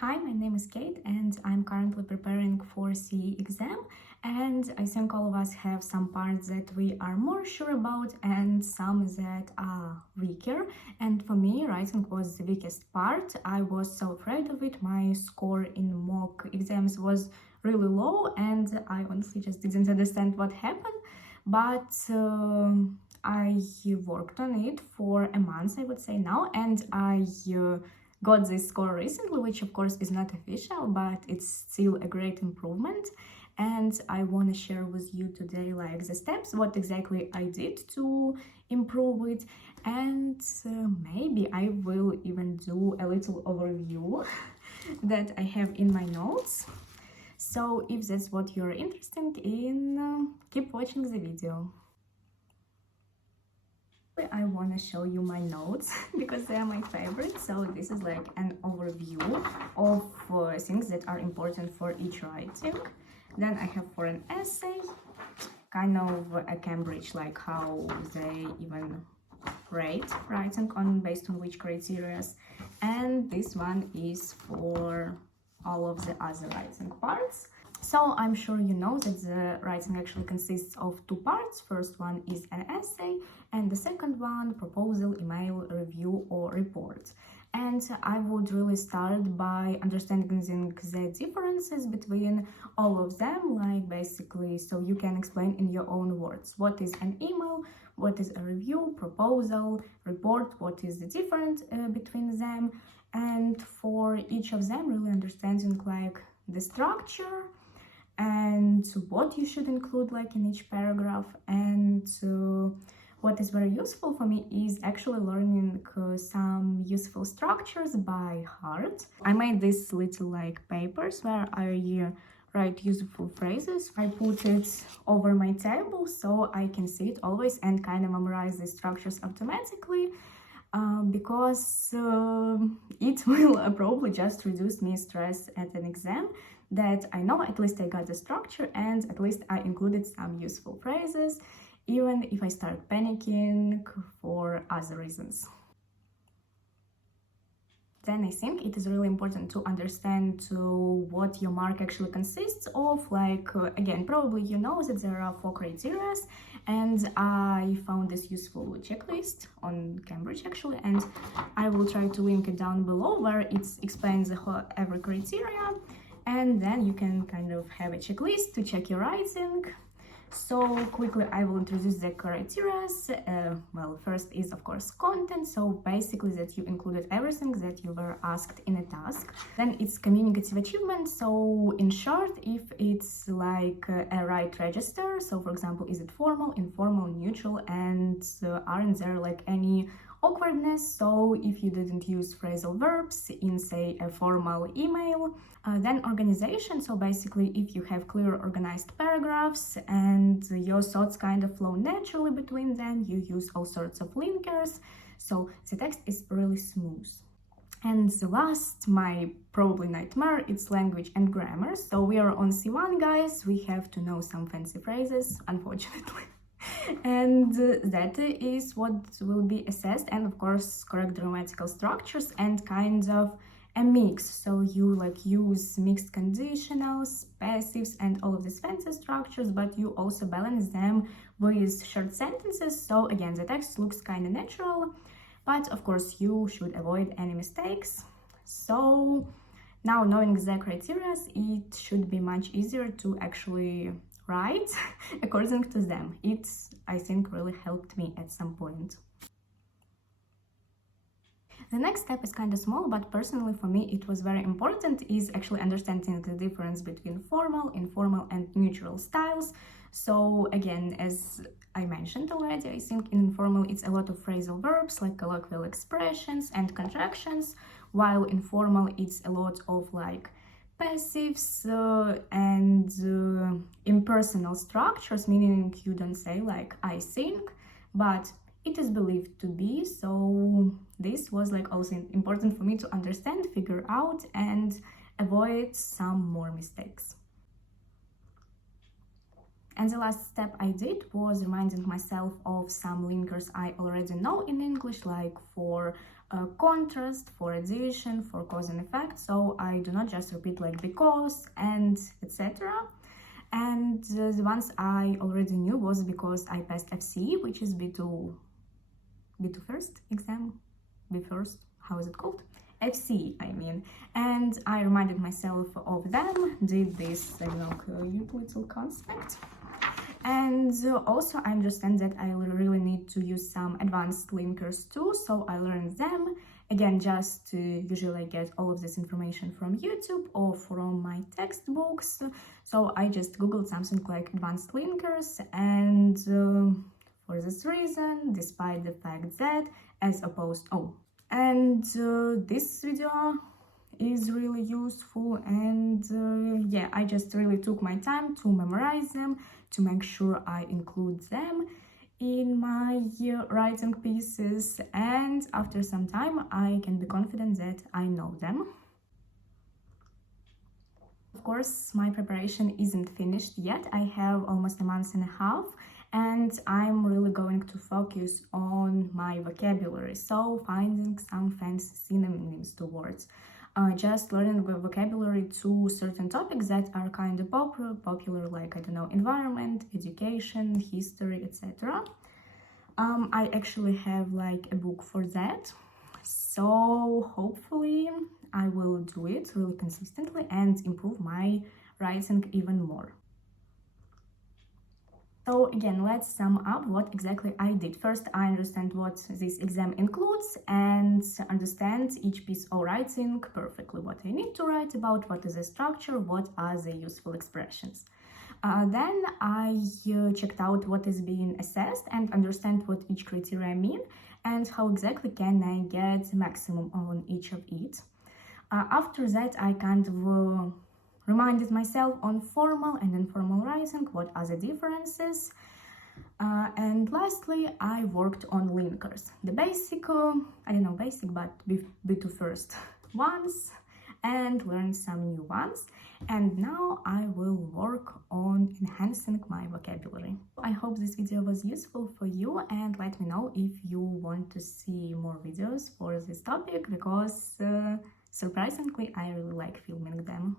Hi, my name is Kate and I'm currently preparing for CAE exam, and I think all of us have some parts that we are more sure about and some that are weaker. And for me, writing was the weakest part. I was so afraid of it. My score in mock exams was really low and I honestly just didn't understand what happened. But I worked on it for a month, I would say now, and I got this score recently, which of course is not official, but it's still a great improvement. And I want to share with you today like the steps, what exactly I did to improve it, and maybe I will even do a little overview that I have in my notes. So if that's what you're interested in, keep watching the video. I want to show you my notes because they are my favorite. So this is like an overview of things that are important for each writing. Then I have for an essay, kind of a Cambridge, like how they even rate writing on based on which criteria. And this one is for all of the other writing parts. So I'm sure you know that the writing actually consists of two parts. First one is an essay, and the second one, proposal, email, review, or report. And I would really start by understanding the differences between all of them, like basically, so you can explain in your own words what is an email, what is a review, proposal, report, what is the difference between them, and for each of them, really understanding like the structure and what you should include like in each paragraph. And what is very useful for me is actually learning some useful structures by heart. I made this little like papers where I write useful phrases. I put it over my table so I can see it always and kind of memorize the structures automatically. Because it will probably just reduce me stress at an exam, that I know at least I got the structure and at least I included some useful phrases, even if I start panicking for other reasons. Then I think it is really important to understand what your mark actually consists of. Like, again, probably you know that there are 4 criteria, and I found this useful checklist on Cambridge actually, and I will try to link it down below where it explains every criteria, and then you can kind of have a checklist to check your writing. So quickly I will introduce the criteria. Well, first is of course content, so basically that you included everything that you were asked in a task. Then it's communicative achievement, so in short, if it's like a right register, so for example, is it formal, informal, neutral, and aren't there like any awkwardness, so if you didn't use phrasal verbs in say a formal email. Then organization, so basically if you have clear organized paragraphs and your thoughts kind of flow naturally between them, you use all sorts of linkers, so the text is really smooth. And the last, my probably nightmare, it's language and grammar. So we are on C1, guys, we have to know some fancy phrases, unfortunately. And that is what will be assessed, and of course correct grammatical structures and kind of a mix, so you like use mixed conditionals, passives, and all of these fancy structures, but you also balance them with short sentences, so again the text looks kind of natural, but of course you should avoid any mistakes. So now knowing the criteria, it should be much easier to actually write according to them. It, I think, really helped me at some point. The next step is kind of small, but personally for me it was very important, is actually understanding the difference between formal, informal, and neutral styles. So again, as I mentioned already, I think in informal it's a lot of phrasal verbs like colloquial expressions and contractions, while informal it's a lot of like passives and impersonal structures, meaning you don't say like I think, but it is believed to be. So this was like also important for me to understand, figure out, and avoid some more mistakes. And the last step I did was reminding myself of some linkers I already know in English, like for contrast, for addition, for cause and effect, so I do not just repeat like because and etc. And the ones I already knew was because I passed FCE, which is B2 first exam, B first, how is it called? FCE, I mean. And I reminded myself of them, did this, little concept. And also I understand that I really need to use some advanced linkers too, so I learned them. Again, just usually I get all of this information from YouTube or from my textbooks. So I just googled something like advanced linkers, and for this reason, despite the fact that this video is really useful, and yeah, I just really took my time to memorize them, to make sure I include them in my writing pieces, and after some time I can be confident that I know them. Of course, my preparation isn't finished yet. I have almost a month and a half, and I'm really going to focus on my vocabulary, so finding some fancy synonyms to words. Just learning vocabulary to certain topics that are kind of popular, like, I don't know, environment, education, history, etc. I actually have like a book for that, so hopefully I will do it really consistently and improve my writing even more. So again, let's sum up what exactly I did. First, I understand what this exam includes and understand each piece of writing perfectly, what I need to write about, what is the structure, what are the useful expressions. Then I checked out what is being assessed and understand what each criteria mean and how exactly can I get maximum on each of it. After that, I kind of reminded myself on formal and informal writing, what are the differences. And lastly, I worked on linkers. The basic, but B2 first ones, and learned some new ones. And now I will work on enhancing my vocabulary. I hope this video was useful for you, and let me know if you want to see more videos for this topic, because surprisingly I really like filming them.